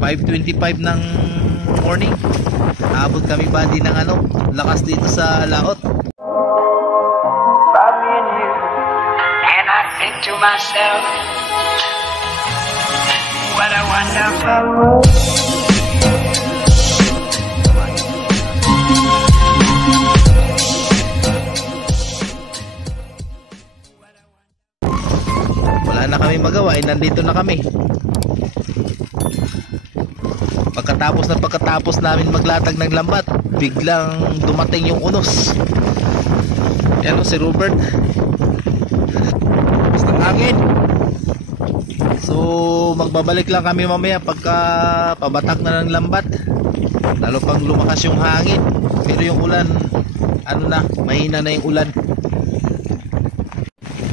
5:25 ng morning. Abot kami bandi ng lakas dito sa laot. And I think to myself, what a wonderful world. Wala na kami magawa, nandito na kami. Pagkatapos namin maglatag ng lambat, biglang dumating yung unos. Yan si Robert. Basta hangin. So magbabalik lang kami mamaya pagka pabatak na ng lambat, lalo pang lumakas yung hangin. Pero yung ulan, mahina na yung ulan.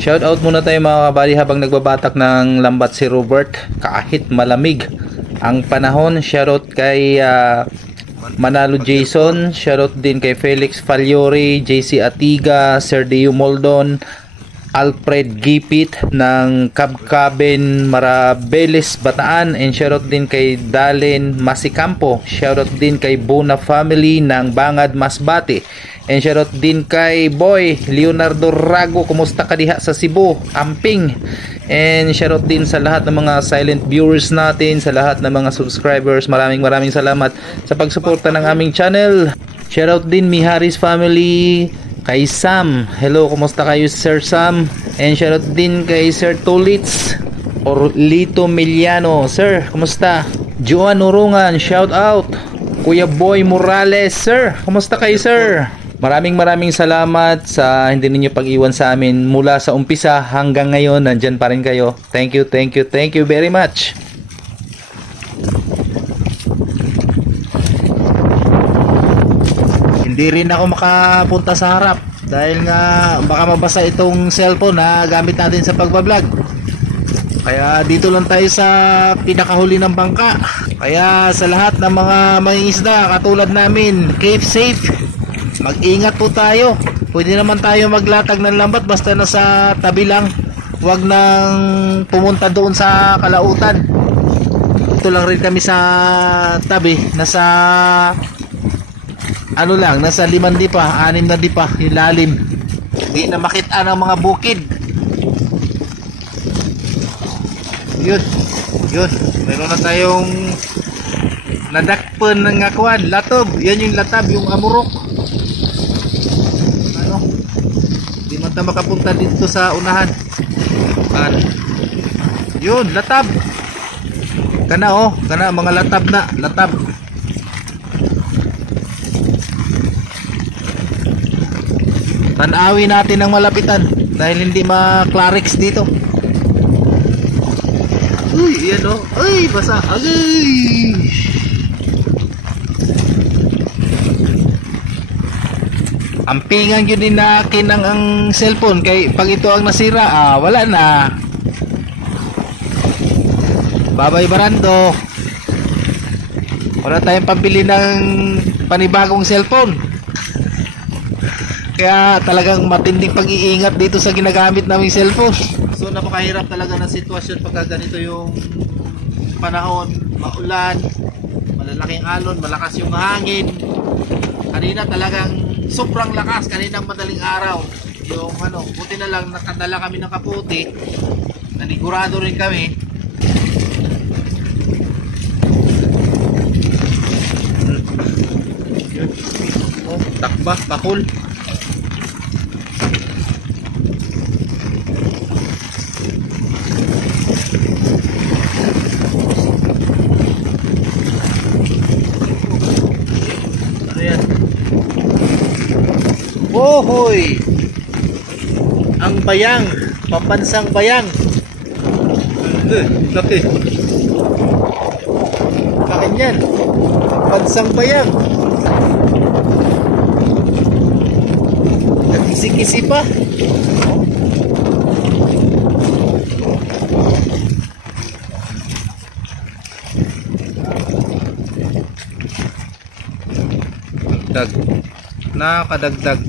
Shout out muna tayo mga kabali habang nagbabatak ng lambat si Robert kahit malamig ang panahon. Shoutout kay Manalo Jason, shoutout din kay Felix Falyori, JC Atiga, Sergio Moldon, Alfred Gipit ng Kabkaben, Marabeles, Bataan, and shoutout din kay Dalen Masicampo, shoutout din kay Bona Family ng Bangad, Masbate, and shoutout din kay Boy Leonardo Rago, kumusta ka diha sa Cebu, Amping. And shoutout din sa lahat ng mga silent viewers natin, sa lahat ng mga subscribers. Maraming salamat sa pagsuporta ng aming channel. Shoutout din Miharis family, kay Sam. Hello, kumusta kayo Sir Sam? And shoutout din kay Sir Tulits Orlito Miliano. Sir, kumusta? Joan Urungan, shoutout. Kuya Boy Morales, Sir, kumusta kayo Sir? Maraming salamat sa hindi ninyo pag-iwan sa amin mula sa umpisa hanggang ngayon. Nandyan pa rin kayo. Thank you very much. Hindi rin ako makapunta sa harap dahil nga baka mabasa itong cellphone na gamit natin sa pagbablog. Kaya dito lang tayo sa pinakahuli ng bangka. Kaya sa lahat ng mga mangingisda katulad namin, keep safe. Mag-ingat po tayo. Pwede naman tayo maglatag ng lambat basta nasa tabi lang. Huwag nang pumunta doon sa kalautan. Ito lang rin kami sa tabi. Nasa nasa 5 dipa, 6 na dipa yung lalim. Hindi na makita ng mga bukid. Yun. Meron na tayong nadakpan ng akuan, latob. Yan yung latab, yung amurok. Di man tayo makapunta dito sa unahan. Yun, latab. Kana mga latab na, latab. Tanawin natin ang malapitan dahil hindi ma-clarix dito. Uy, yan ay, basa. Agay. Ampingan yun din na kinang ang cellphone kay pag ito ang nasira, wala na. Babay Barando. Wala tayong pambili ng panibagong cellphone. Kaya talagang matinding pag-iingat dito sa ginagamit naming cellphone. So napakahirap talaga ng sitwasyon pagka ganito yung panahon, maulan, malalaking alon, malakas yung hangin. Kanina talagang sobrang lakas, kaninang madaling araw. Yung buti na lang nakadala kami ng kaputi. Nanigurado rin kami. Takba, bakul. Hoy! Ang bayang, pampansang bayang. Laki. Laki niyan. Pampansang bayang. Nagkisi-kisi pa. Nakadagdag.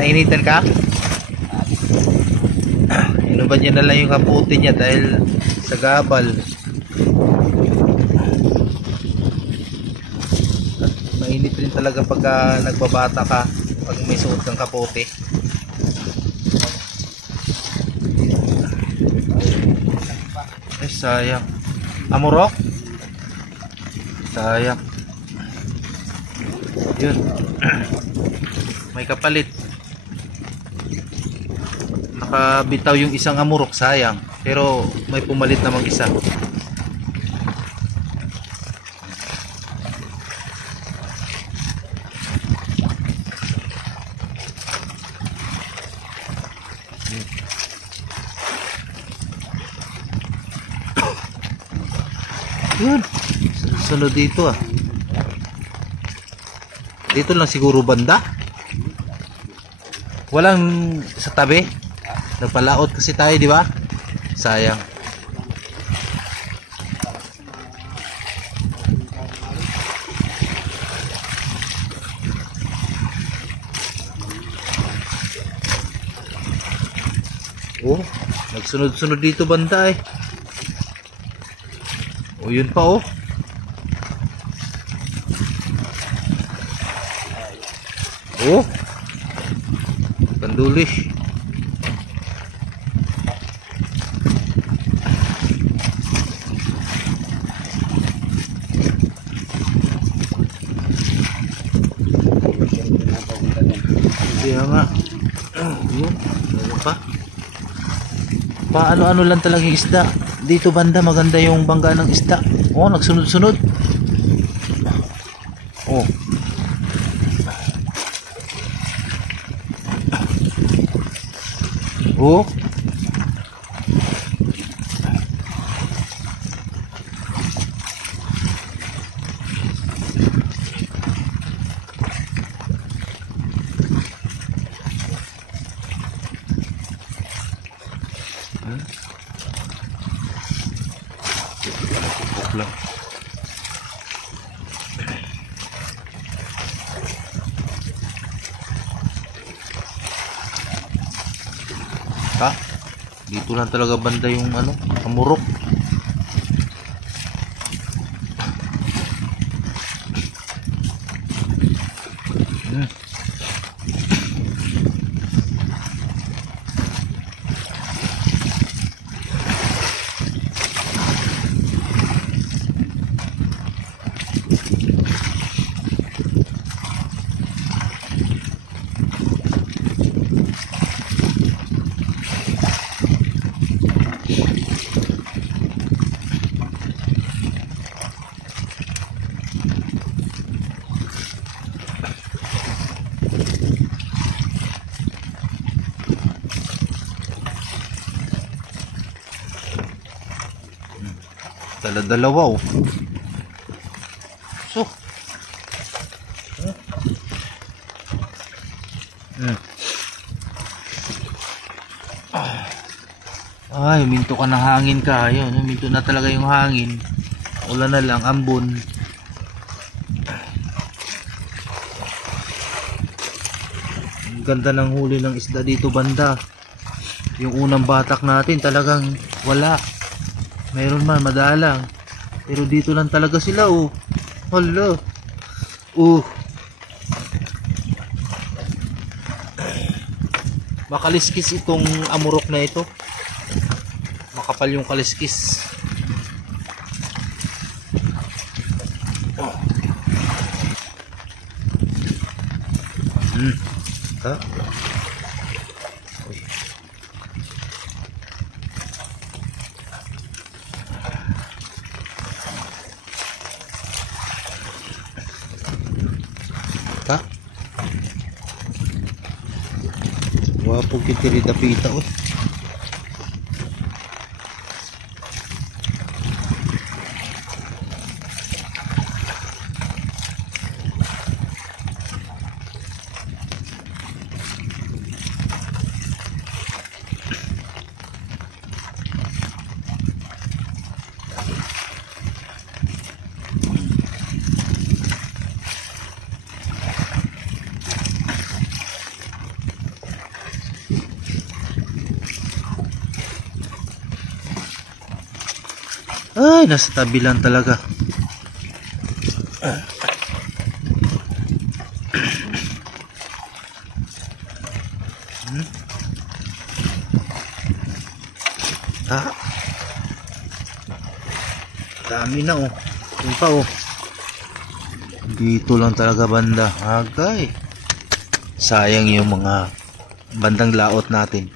Nainitan ka? Inuban niya na lang yung kaputi niya dahil sa gabal. At mainit rin talaga pagka nagbabata ka pag may suot kang kaputi. Ay, sayang. Amurok? Sayang. Yun. May kapalit. Nakabitaw yung isang amurok, sayang. Pero may pumalit namang isa. Yun. Sunod dito ah. Dito lang siguro banda. Walang sa tabi. Nagpalaot kasi tayo, di ba? Sayang. Oh, nagsunod-sunod dito banda eh. Oh, yun pa oh. Oh, kandulis. Kaya nga. Yun, ano pa? Paano-ano lang talaga yung isda. Dito banda maganda yung bangga ng isda. Oh, nagsunod-sunod. Oh. Oh. Lang. Ha? Dito lang talaga banda yung ano, amurok. Dala-dalawa oh. So. Ay, huminto ka ng hangin ka. Ayun, huminto na talaga yung hangin. Ulan na lang, ambon. Ang ganda ng huli ng isda dito banda. Yung unang batak natin talagang wala. Mayroon man, madalang. Pero dito lang talaga sila oh. Hala. Makaliskis itong amurok na ito. Makapal yung kaliskis. Ha? Ha? Wapo kitiri dapita oh. Ay, nasa tabi lang talaga. Ah, dami na oh. Yung pa oh. Dito lang talaga banda. Agay. Sayang yung mga bandang laot natin.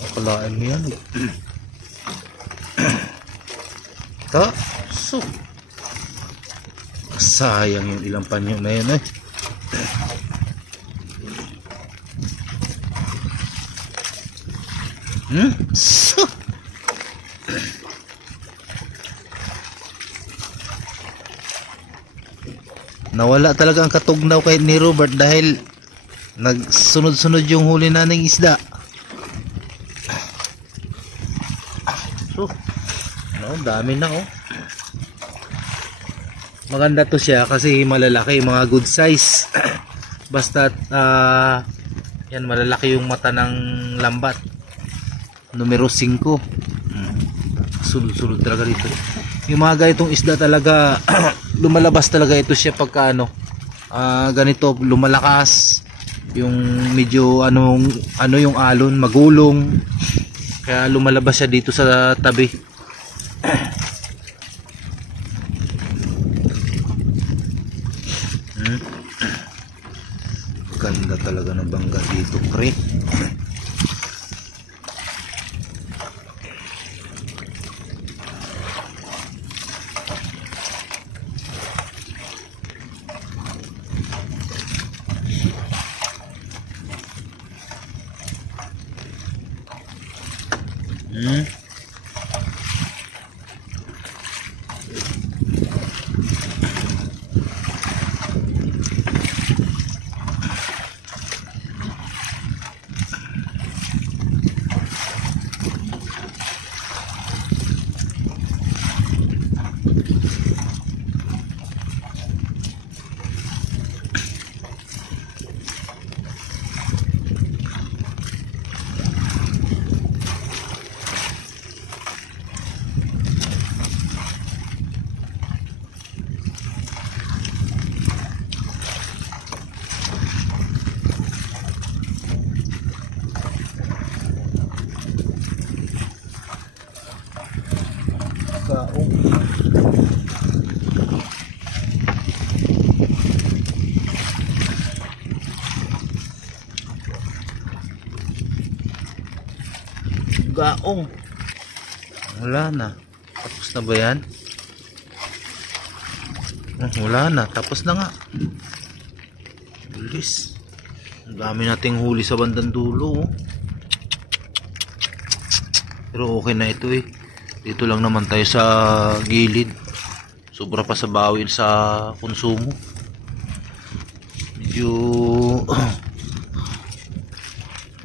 Akalaan mo yan. Ta, so sayang yung ilang panyo na yun eh. So nawala talaga ang katugnaw kay ni Robert dahil nagsunod-sunod yung huli na ng isda. So, no, dami na oh. Maganda to siya kasi malalaki, mga good size. Basta yan, malalaki yung mata ng lambat. Numero 5. Sulod-sulod talaga dito. Yung mga ganitong isda talaga lumalabas talaga ito siya pagka ganito lumalakas. Yung medyo ano yung alon, magulong. Kaya lumalabas siya dito sa tabi. Ganda talaga ng bangga dito, pre. Gaong. Wala na. Tapos na ba yan? Wala na. Tapos na nga. Bilis. Ang dami nating huli sa bandang dulo. Pero okay na ito eh. Dito lang naman tayo sa gilid. Sobra pa sa bawin sa konsumo. Medyo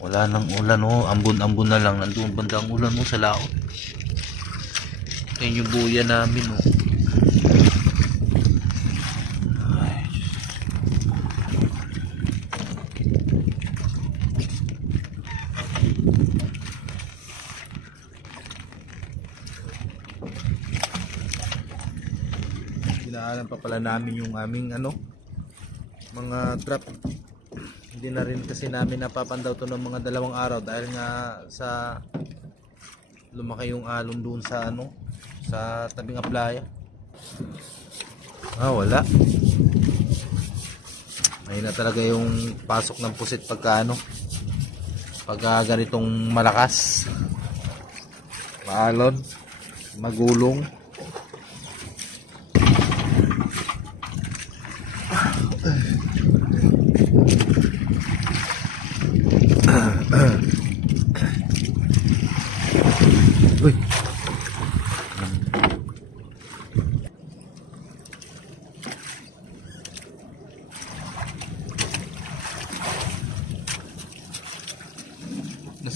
wala nang ulan oh, ambon-ambon na lang, nandun bandang ulan mo sa laot. Yan yung buya namin oh. Ay. Pinaalam pa pala namin yung aming mga trap. Hindi na rin kasi namin napapandaw to ng mga 2 araw dahil nga sa lumaki yung alon doon sa sa tabing aplaya. Wala. Mahina talaga yung pasok ng pusit pagka pagka ganitong malakas. Maalon, magulong. Uy.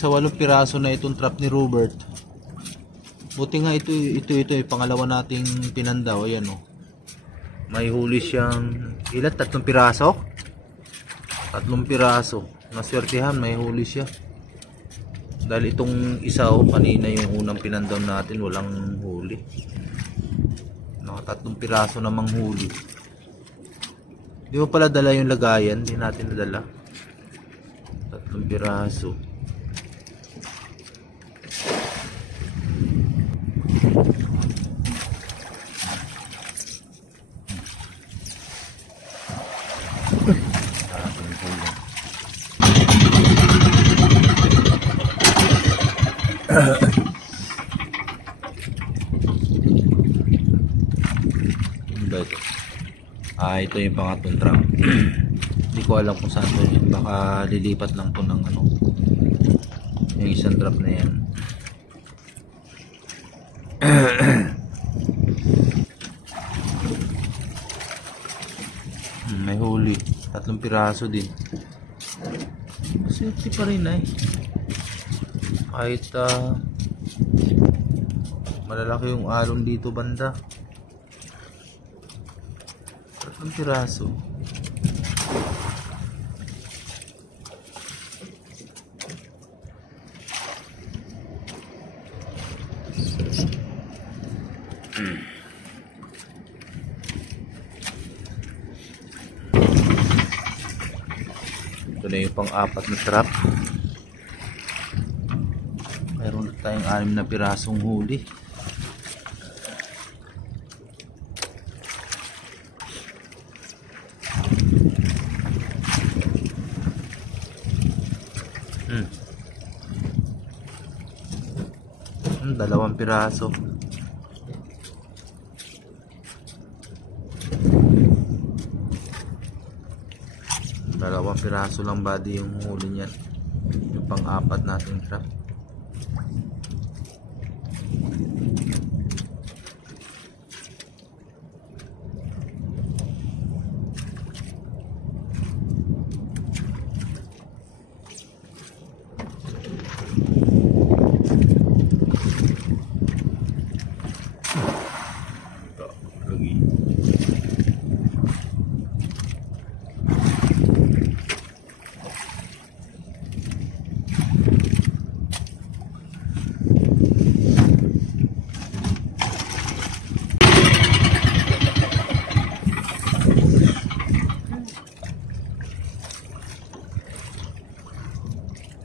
sa 8 piraso na itong trap ni Robert. Buti nga ito pangalawa nating pinandaw. Ayan oh. May huli siyang ilan? 3 piraso? 3 piraso. Naswertihan, may huli siya. Dahil itong isa oh, kanina yung unang pinandaw natin, walang huli. 3 piraso namang huli. Di mo pala dala yung lagayan, di natin nadala. 3 piraso. Ito yung pangatong trap. Hindi ko alam kung saan to. Baka lilipat lang to ng ano, yung isang trap na yan. May huli. 3 piraso din. Safety pa rin ay. Kahit malalaki yung alon dito banda. 3 piraso. Ito na yung pang-4 na trap. Mayroon tayong 6 na pirasong huli. Dalawang piraso. Dalawang piraso lang body yung huli niyan. Yung pang-4 nating trap.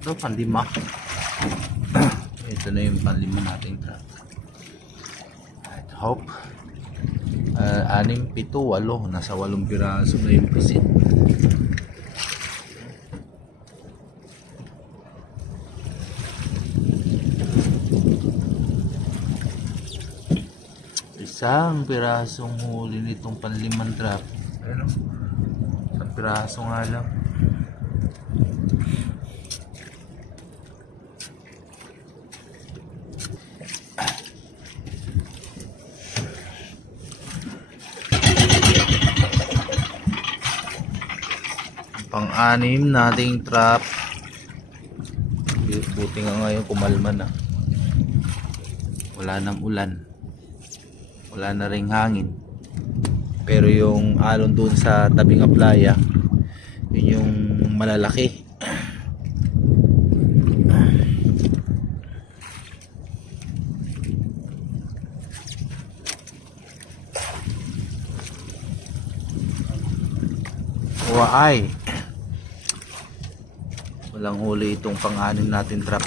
Ito, panlima. Ito na yung panlima nating trap. At hope 6, 7, 8. Nasa 8 piraso na yung pisit. Isang pirasong huli nitong panlimang trap. Ayun o. Isang piraso nga lang. Pang-6 nating trap. Buti nga ngayon kumalma na. Wala nang ulan. Wala na ring hangin. Pero yung alon doon sa tabing playa, yun yung malalaki. Waay. Walang huli itong pang-6 natin trap.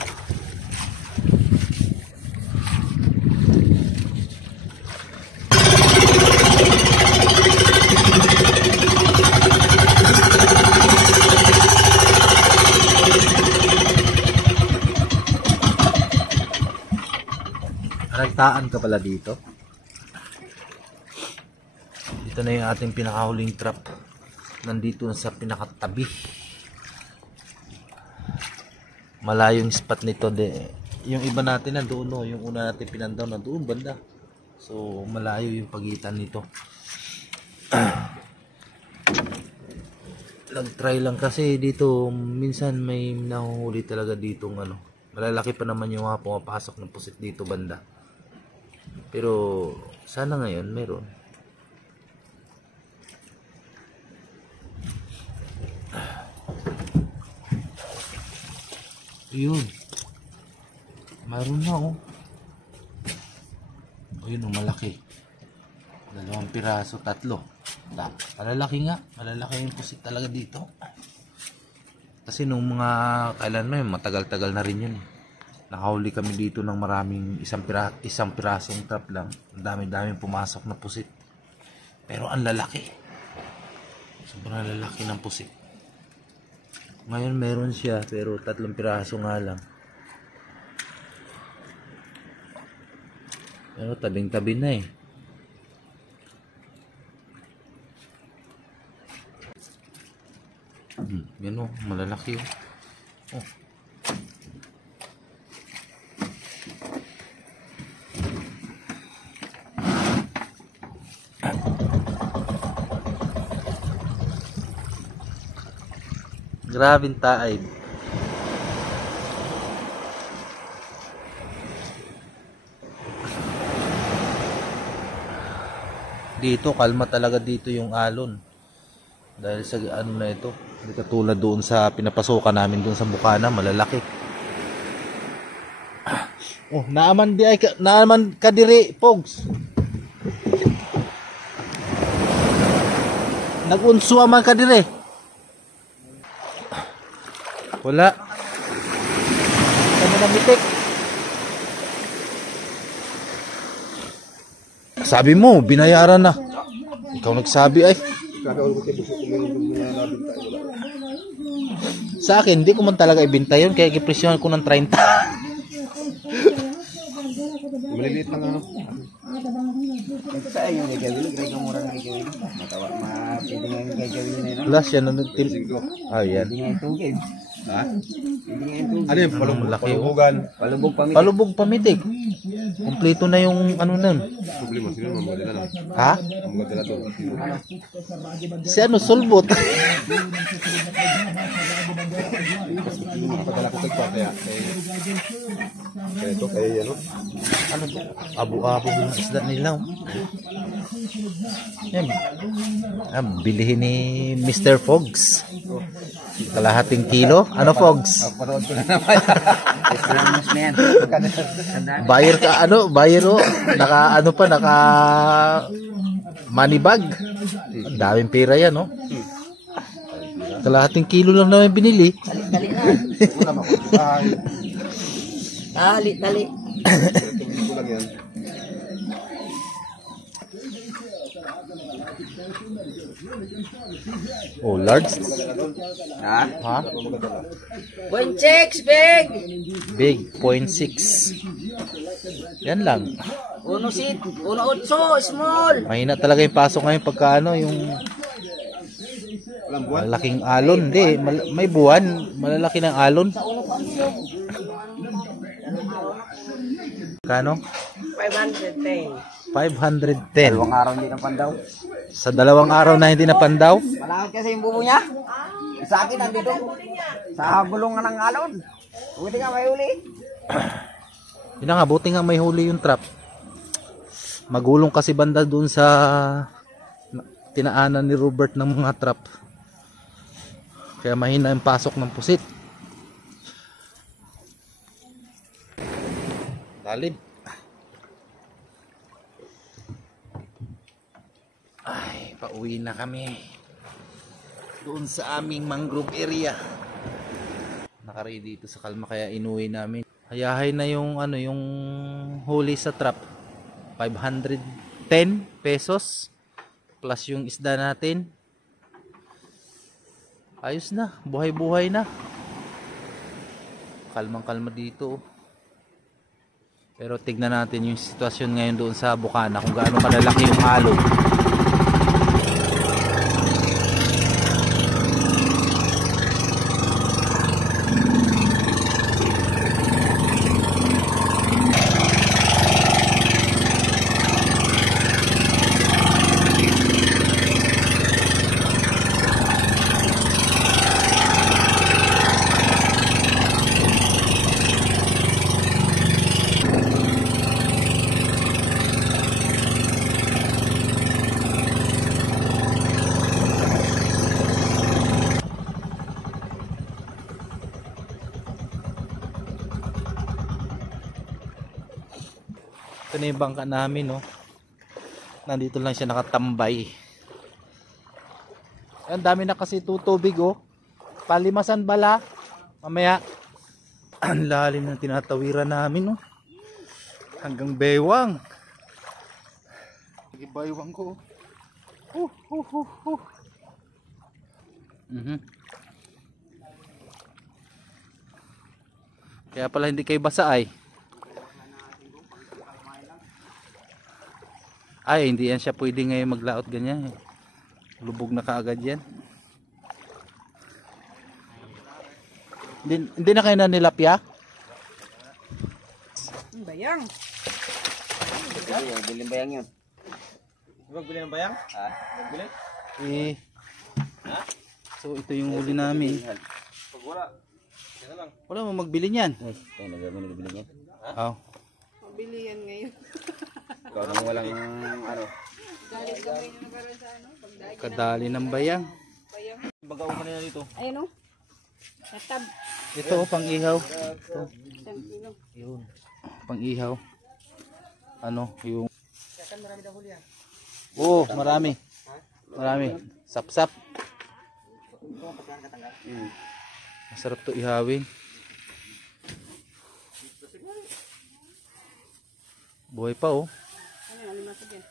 Nagtaan ka pala dito. Ito na yung ating pinakahuling trap. Nandito sa pinakatabi. Malayong spot nito yung iba natin na doon, no? Yung una natin pinandaw na doon banda. So malayo yung pagitan nito. Nag-try lang kasi dito minsan may nahuhuli talaga ditong ano, Malalaki pa naman yung mga pumapasok ng pusit dito banda. Pero sana ngayon meron. Yun. Mayroon na oh. Ayun oh, malaki. 2 piraso, 3. Malalaki nga. Malalaki yung pusit talaga dito. Kasi nung mga kailan may matagal-tagal na rin yun. Nakahuli kami dito ng maraming isang pirasong trap lang. Ang dami-daming pumasok na pusit. Pero ang lalaki. Sobrang lalaki ng pusit. Ngayon meron siya pero 3 piraso nga lang. Pero tabing-tabi na eh. Yan o, malalaki o. Oh. Grabing taib. Dito, kalma talaga dito yung alon. Dahil sa ano na ito. Hindi katulad doon sa pinapasukan namin doon sa Bukana, malalaki. Oh, naaman ka diri, Pogs. Nagunsuwa man ka diri. Wala. Kami namitik. Sabi mo, binayaran na. Ikaw nagsabi ay. Sa akin, hindi ko man talaga ibinta yun. Kaya kipresyohan ko ng 30. Maliliit lang ano. Sa iyo, nagagawin. Kaya ka mura nagagawin. Matawag, pwede nga yung gagawin na yun. Plus, yan ang nagtil. Ah, yan. Pwede nga yung tugid. Ha? Pwede nga yung tugid. Ano yung palubugan? Palubog pamitik. Palubog pamitik. Kompleto na yung ano nun. Problema, sino mamadala lang? Ha? Mamadala doon. Si ano, sulbot. Padala ko kaya. Kaya ito, kaya yan, no? Ano to? Abo-abo yung isda nila. Oh. Yan. Bilihin ni Mr. Fogs. Kalahating kilo. Ano, Fogs? Parood ko na naman. Ramos na yan. Buyer ka, ano? Buyer o. Naka money bag. Daming pera yan, no? Kalahating kilo lang naman binili. Tali na. Tali. Oh, large. Ha? Ha? 0.6 big. Big, 0.6. Yan lang. 1.8 small. Mahina talaga yung pasok ngayon pagka ano, yung malaking alon. Hindi, may buwan. Malalaki ng alon. Kano? 510. 510. Dalawang araw hindi na pandaw. Sa 2 araw na hindi napandaw. Malakit kasi yung bubo niya. Sa akin nandito. Sa gulong ng alon. Buti nga may huli. Yun nga, buti nga may huli yung trap. Magulong kasi banda dun sa tinaanan ni Robert ng mga trap. Kaya mahina yung pasok ng pusit. Lalim. Ay, pauwi na kami. Doon sa aming mangrove area. Nakaray dito sa kalma kaya inuwi namin. Hayahay na yung ano, yung huli sa trap. 510 pesos plus yung isda natin. Ayos na, buhay-buhay na. Kalmang-kalma dito. Pero tignan natin yung sitwasyon ngayon doon sa Bukana kung gaano kalalaki yung alon. Ito na yung bangka namin, no. Nandito lang siya nakatambay. Ang dami na kasi tutubig, oh. Palimasan bala. Mamaya. Ang lalim ng tinatawiran namin, no. Hanggang baywang. Sige, baywang ko. Kaya pala hindi kayo basa ay. Ay, hindi yan siya pwede ngayon maglaot ganyan. Lubog na kaagad yan. Hindi na kayo nanilapya? Bayang. Biling bayang yun. Magbili ng bayang? Ha? Magbili? Eh. So ito yung huli namin. Pag wala, yan na lang. Wala mo magbili niyan. Ay, kaya nagabili niya. Oh. Mabili yan ngayon. Ikaw nang walang ano. Galing gamay na nagkaroon sa ano. Pagdaan. Kadali ng bayang. Bagaw ka na dito. Ayun o. Tatab. Ito oh, pang ihaw. Ito. 10 kilo. Yun. Pang ihaw. Ano, yung Marami daw huli yan. oh, marami. Marami. Sap-sap. Masarap to ihawin. Buhay pa oh. Ano yan? Alimasag yan.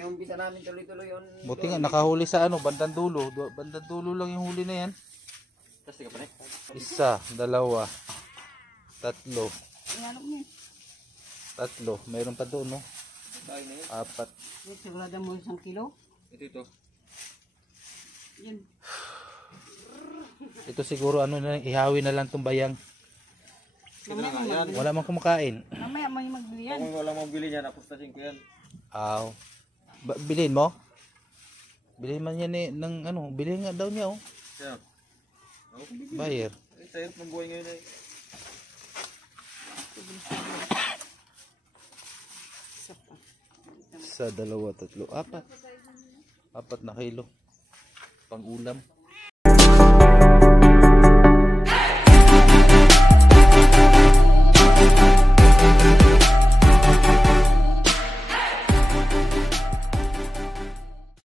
Yung bisa namin tuloy-tuloy yun. Buti nga nakahuli sa ano, bandang dulo. Bandang dulo lang yung huli na yan. Plastic ka pa rin. Isa, dalawa, tatlo. Ano mo yan? Tatlo. Mayroon pa doon, no? Dahil na yun. Apat. Sigurado mo 1 kilo? Ito. Yan. Ito siguro ano na, ihawin na lang tong bayang. Ito na nga yan. Wala mang kumakain. Mamaya mo yung magbili yan. Kung wala mong bili niya, napustasin ko yan. Aw. Bilhin mo? Bilhin man yan eh, ng ano, bilhin nga daw niya, oh. Yan. Buyer. Ay, sa hirap ng buhay ngayon eh. Sa dalawa, tatlo, apat. 4 na kilo. Pang ulam.